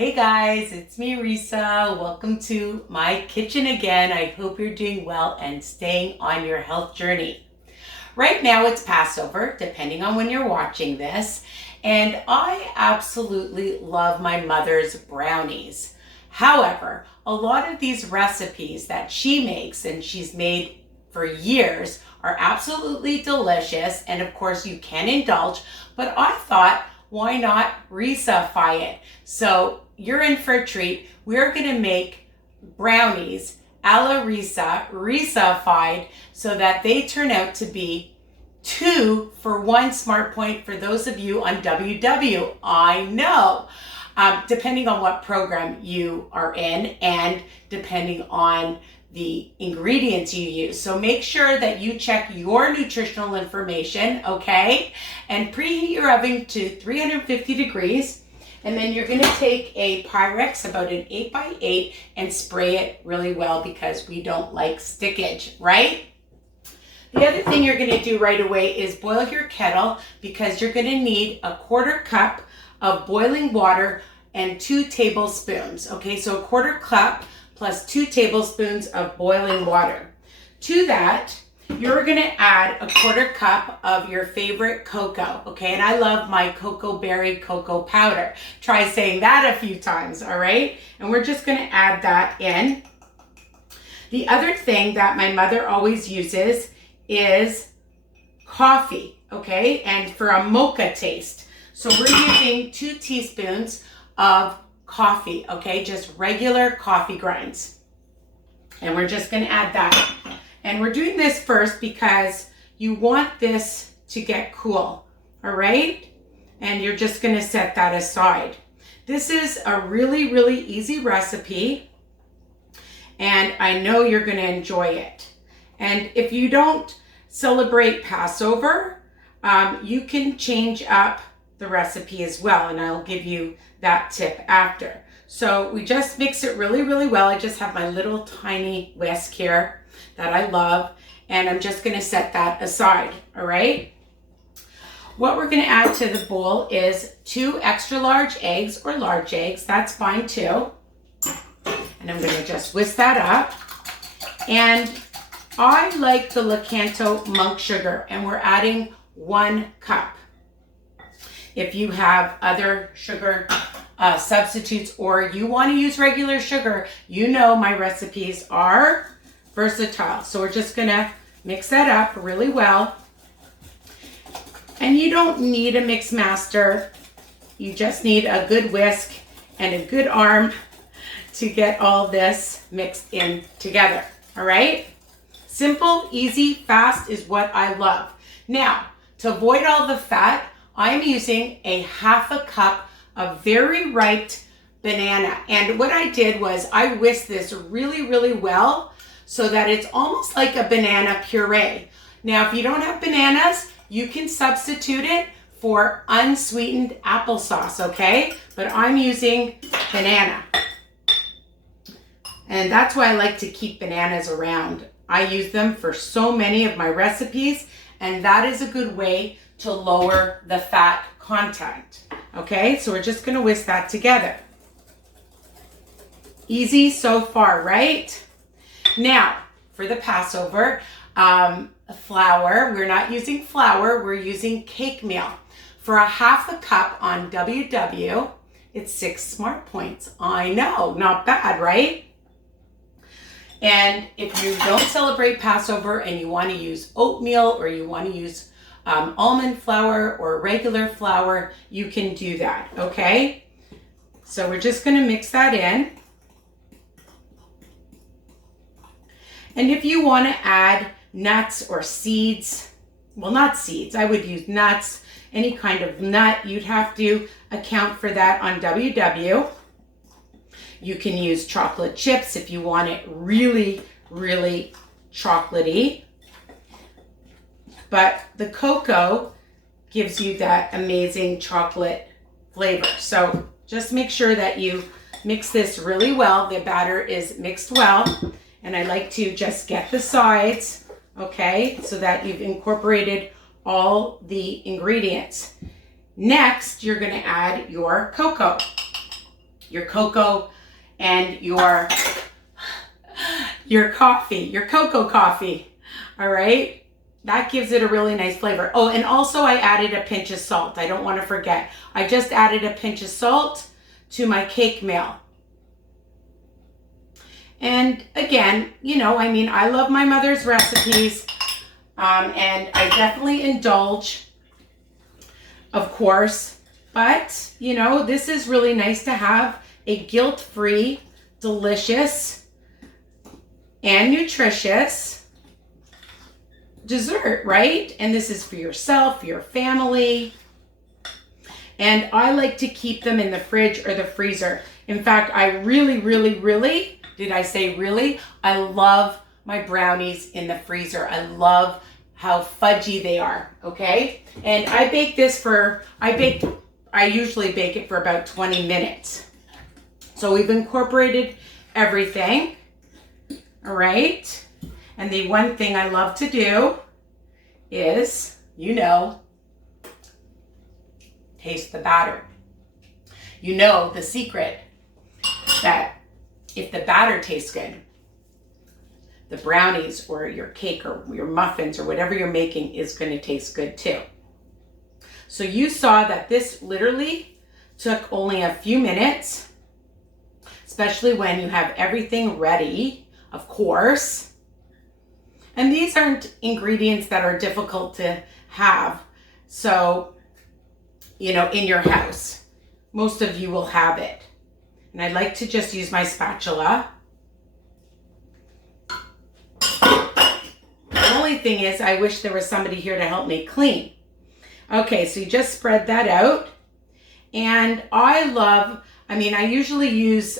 Hey guys, it's me Risa. Welcome to my kitchen again. I hope you're doing well and staying on your health journey. Right now it's Passover, depending on when you're watching this, and I absolutely love my mother's brownies. However, a lot of these recipes that she makes and she's made for years are absolutely delicious, and of course you can indulge, but I thought, why not Risa-fy it? So you're in for a treat. We're gonna make brownies a la Risa, Risa-fied, so that they turn out to be 2 for 1 smart point for those of you on WW. I know, depending on what program you are in and depending on the ingredients you use. So make sure that you check your nutritional information, okay? And preheat your oven to 350 degrees. And then you're gonna take a Pyrex, about an 8x8, and spray it really well because we don't like stickage, right? The other thing you're gonna do right away is boil your kettle, because you're gonna need a 1/4 cup of boiling water and 2 tablespoons, okay? So a 1/4 cup plus 2 tablespoons of boiling water. To that, you're gonna add a 1/4 cup of your favorite cocoa, okay? And I love my cocoa berry cocoa powder. Try saying that a few times, all right? And we're just gonna add that in. The other thing that my mother always uses is coffee, okay? And for a mocha taste. So we're using 2 teaspoons of coffee, okay? Just regular coffee grinds. And we're just gonna add that. And we're doing this first because you want this to get cool, all right? And you're just gonna set that aside. This is a really, really easy recipe, and I know you're gonna enjoy it. And if you don't celebrate Passover, you can change up the recipe as well, and I'll give you that tip after. So we just mix it really, really well. I just have my little tiny whisk here that I love, and I'm just gonna set that aside, all right? What we're gonna add to the bowl is 2 extra large eggs, or large eggs, that's fine too. And I'm gonna just whisk that up. And I like the Lakanto Monk sugar, and we're adding 1 cup. If you have other sugar substitutes, or you want to use regular sugar, you know my recipes are versatile. So we're just gonna mix that up really well. And you don't need a mix master. You just need a good whisk and a good arm to get all this mixed in together, all right? Simple, easy, fast is what I love. Now, to avoid all the fat, I'm using a 1/2 cup of very ripe banana. And what I did was I whisked this really, really well so that it's almost like a banana puree. Now, if you don't have bananas, you can substitute it for unsweetened applesauce, okay? But I'm using banana. And that's why I like to keep bananas around. I use them for so many of my recipes, and that is a good way to lower the fat content. Okay, so we're just gonna whisk that together. Easy so far, right? Now, for the Passover, flour, we're not using flour, we're using cake meal. For a 1/2 cup on WW, it's 6 smart points. I know, not bad, right? And if you don't celebrate Passover and you want to use oatmeal, or you want to use almond flour or regular flour, you can do that, okay? So we're just gonna mix that in. And if you wanna add nuts or seeds, well, not seeds, I would use nuts, any kind of nut, you'd have to account for that on WW. You can use chocolate chips if you want it really, really chocolatey. But the cocoa gives you that amazing chocolate flavor. So just make sure that you mix this really well. The batter is mixed well. And I like to just get the sides, okay, so that you've incorporated all the ingredients. Next, you're gonna add your cocoa. your cocoa and your coffee, your cocoa coffee. All right. That gives it a really nice flavor. Oh, and also I added a pinch of salt. I don't want to forget. I just added a pinch of salt to my cake meal. And again, you know, I mean, I love my mother's recipes, and I definitely indulge, of course, but you know, this is really nice to have a guilt-free, delicious, and nutritious dessert, right? And this is for yourself, your family. And I like to keep them in the fridge or the freezer. In fact, I really, did I say really? I love my brownies in the freezer. I love how fudgy they are, okay? And I bake this I usually bake it for about 20 minutes. So we've incorporated everything, all right? And the one thing I love to do is, you know, taste the batter. You know the secret that if the batter tastes good, the brownies or your cake or your muffins or whatever you're making is going to taste good too. So you saw that this literally took only a few minutes, especially when you have everything ready, of course. And these aren't ingredients that are difficult to have. So, you know, in your house, most of you will have it. And I like to just use my spatula. The only thing is, I wish there was somebody here to help me clean. Okay, so you just spread that out. And I usually use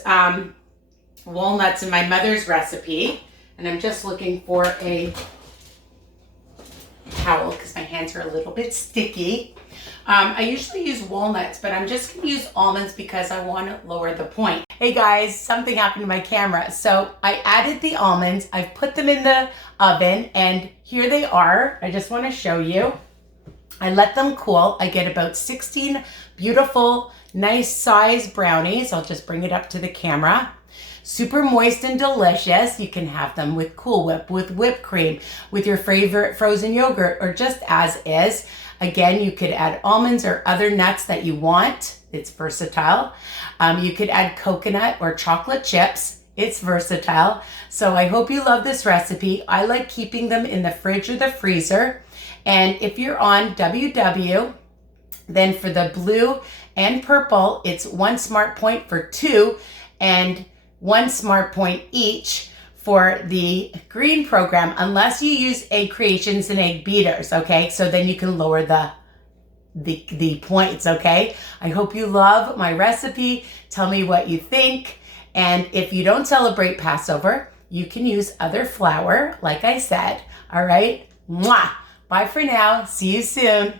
walnuts in my mother's recipe. And I'm just looking for a towel because my hands are a little bit sticky. I usually use walnuts, but I'm just going to use almonds because I want to lower the point. Hey guys, something happened to my camera. So I added the almonds. I've put them in the oven and here they are. I just want to show you. I let them cool. I get about 16 beautiful, nice size brownies. I'll just bring it up to the camera. Super moist and delicious. You can have them with Cool Whip, with whipped cream, with your favorite frozen yogurt, or just as is. Again, you could add almonds or other nuts that you want. It's versatile. You could add coconut or chocolate chips. It's versatile. So I hope you love this recipe. I like keeping them in the fridge or the freezer. And if you're on WW, then for the blue and purple, it's 1 smart point for 2 and 1 smart point each for the green program, unless you use egg creations and egg beaters, okay? So then you can lower the points, okay? I hope you love my recipe. Tell me what you think. And if you don't celebrate Passover, you can use other flour, like I said, all right? Mwah! Bye for now. See you soon.